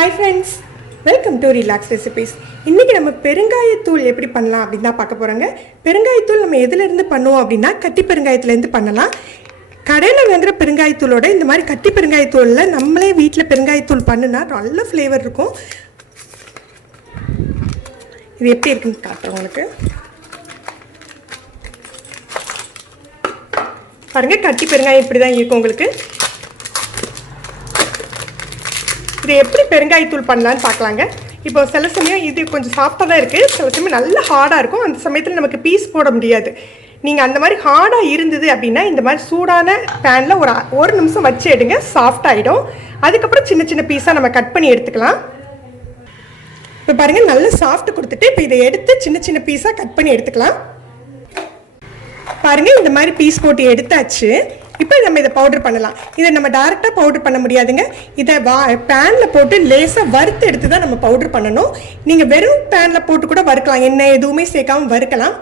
Hi friends, welcome to relax recipes. இன்றைக்கி நம்ம பெருங்காயத்தூள் எப்படி பண்ணலாம் அப்படின்னு தான் பார்க்க போகிறோங்க. பெருங்காயத்தூள் நம்ம எதுலேருந்து பண்ணுவோம் அப்படின்னா கட்டி பெருங்காயத்துலேருந்து பண்ணலாம். கடையில் வாங்குகிற பெருங்காயத்தூளோட இந்த மாதிரி கட்டி பெருங்காயத்தூளில் நம்மளே வீட்டில் பெருங்காயத்தூள் பண்ணுனா நல்ல ஃப்ளேவர் இருக்கும். இது எப்படி இருக்குன்னு காட்டுறேன் உங்களுக்கு. பாருங்கள், கட்டி பெருங்காயம் இப்படி தான் இருக்கும் உங்களுக்கு. இது எப்படி பெருங்காயத்தூள் பண்ணலான்னு பார்க்கலாங்க. இப்போ சில சமயம் இது கொஞ்சம் சாஃப்டாக தான் இருக்குது, சில சமயம் நல்ல ஹார்டாக இருக்கும். அந்த சமயத்தில் நமக்கு பீஸ் போட முடியாது. நீங்கள் அந்த மாதிரி ஹார்டாக இருந்தது அப்படின்னா இந்த மாதிரி சூடான பேனில் ஒரு நிமிஷம் வச்சு எடுங்க, சாஃப்டாகிடும். அதுக்கப்புறம் சின்ன சின்ன பீஸாக நம்ம கட் பண்ணி எடுத்துக்கலாம். இப்போ பாருங்கள், நல்ல சாஃப்ட் கொடுத்துட்டு இப்போ இதை எடுத்து சின்ன சின்ன பீஸாக கட் பண்ணி எடுத்துக்கலாம். பாருங்கள், இந்த மாதிரி பீஸ் போட்டு எடுத்தாச்சு. இப்போ நம்ம இதை பவுடர் பண்ணலாம். இதை நம்ம டைரெக்டாக பவுடர் பண்ண முடியாதுங்க. இதை பேனில் போட்டு லேசாக வறுத்து எடுத்து தான் நம்ம பவுடர் பண்ணணும். நீங்கள் வெறும் பேனில் போட்டு கூட வறுக்கலாம், எண்ணெய் எதுவுமே சேர்க்காமல் வறுக்கலாம்.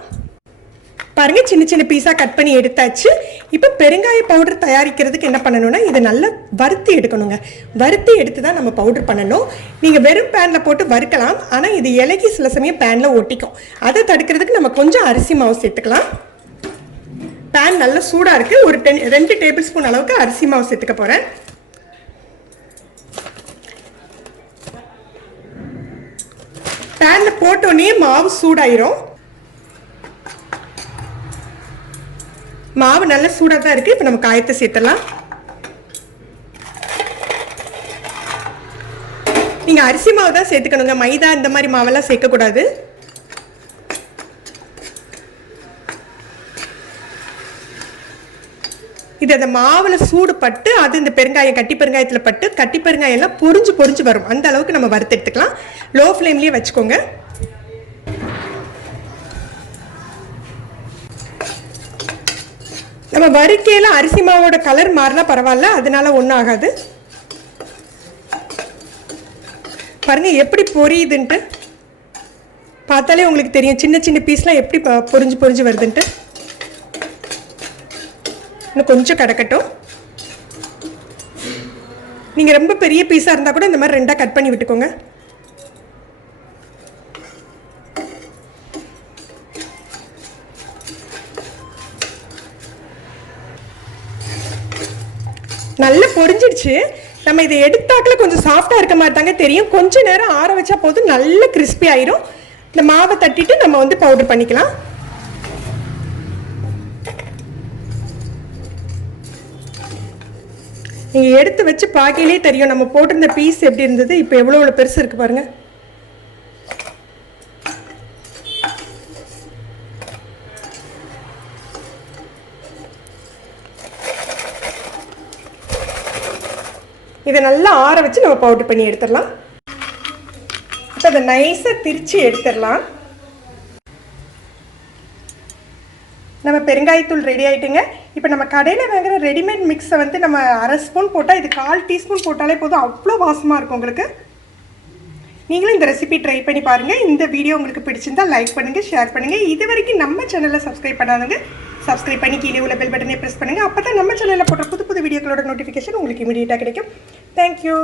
பாருங்கள், சின்ன சின்ன பீஸாக கட் பண்ணி எடுத்தாச்சு. இப்போ பெருங்காய பவுடர் தயாரிக்கிறதுக்கு என்ன பண்ணணும்னா இதை நல்லா வறுத்து எடுக்கணுங்க. வறுத்து எடுத்து தான் நம்ம பவுடர் பண்ணணும். நீங்கள் வெறும் பேனில் போட்டு வறுக்கலாம், ஆனால் இது இலகி சில சமயம் பேனில் ஒட்டிக்கும். அதை தடுக்கிறதுக்கு நம்ம கொஞ்சம் அரிசி மாவு சேர்த்துக்கலாம். பேன் நல்லா சூடாக இருக்குது. ஒரு 2 டேபிள் ஸ்பூன் அளவுக்கு அரிசி மாவு சேர்த்துக்க போகிறேன். பேனில் போட்டோன்னே மாவு சூடாயிரும். மாவு நல்லா சூடாக தான் இருக்குது. இப்போ நம்ம காயத்தை சேர்த்துடலாம். நீங்கள் அரிசி மாவு தான் சேர்த்துக்கணுங்க, மைதா இந்த மாதிரி மாவெல்லாம் சேர்க்கக்கூடாது. இது அந்த மாவில் சூடு பட்டு அது இந்த பெருங்காயம் கட்டி பெருங்காயத்தில் பட்டு கட்டி பெருங்காயம் எல்லாம் பொரிஞ்சு வரும். அந்த அளவுக்கு நம்ம வறுத்து எடுத்துக்கலாம். லோ ஃப்ளேம்லேயே வச்சுக்கோங்க. நம்ம வறுக்கையில் அரிசி மாவோட கலர் மாறினா பரவாயில்ல, அதனால ஒன்றும் ஆகாது. பாருங்க எப்படி பொரியுதுன்ட்டு பார்த்தாலே உங்களுக்கு தெரியும். சின்ன சின்ன பீஸ்லாம் எப்படி பொரிஞ்சு வருதுன்ட்டு. இன்னும் கொஞ்சம் கிடக்கட்டும். நீங்கள் ரொம்ப பெரிய பீஸாக இருந்தால் கூட இந்த மாதிரி 2ஆக கட் பண்ணி விட்டுக்கோங்க. நல்லா பொரிஞ்சிடுச்சு. நம்ம இதை எடுத்தாக்கில் கொஞ்சம் சாஃப்டாக இருக்க மாதிரி தாங்க தெரியும். கொஞ்சம் நேரம் ஆற வச்சா போதும், நல்ல கிறிஸ்பி ஆயிரும். இந்த மாவை தட்டிட்டு நம்ம பவுடர் பண்ணிக்கலாம். நீங்கள் எடுத்து வச்சு பார்க்கலே தெரியும் நம்ம போட்டிருந்த பீஸ் எப்படி இருந்தது. இப்போ எவ்வளோ பெருசு இருக்குது பாருங்கள். இதை நல்லா ஆற வச்சு நம்ம பவுடர் பண்ணி எடுத்துடலாம். இப்போ அதை நைஸாக திரிச்சு எடுத்துடலாம். நம்ம பெருங்காயத்தூள் ரெடி ஆகிட்டுங்க. இப்போ நம்ம கடையில் வாங்குகிற ரெடிமேட் மிக்ஸை நம்ம 1/2 ஸ்பூன் போட்டால் இது 1/4 டீஸ்பூன் போட்டாலே போதும், அவ்வளோ வாசமாக இருக்கும் உங்களுக்கு. நீங்களும் இந்த ரெசிபி ட்ரை பண்ணி பாருங்கள். இந்த வீடியோ உங்களுக்கு பிடிச்சிருந்தால் லைக் பண்ணுங்கள், ஷேர் பண்ணுங்கள். இது வரைக்கும் நம்ம சேனலில் சப்ஸ்கிரைப் பண்ணாதவங்க சப்ஸ்கிரைப் பண்ணி கீழே உள்ள பெல் பட்டனை ப்ரெஸ் பண்ணுங்கள். அப்போ தான் நம்ம சேனலில் போட்ட புது வீடியோக்களோட நோட்டிஃபிகேஷன் உங்களுக்கு இமீடியட்டாக கிடைக்கும். தேங்க்யூ.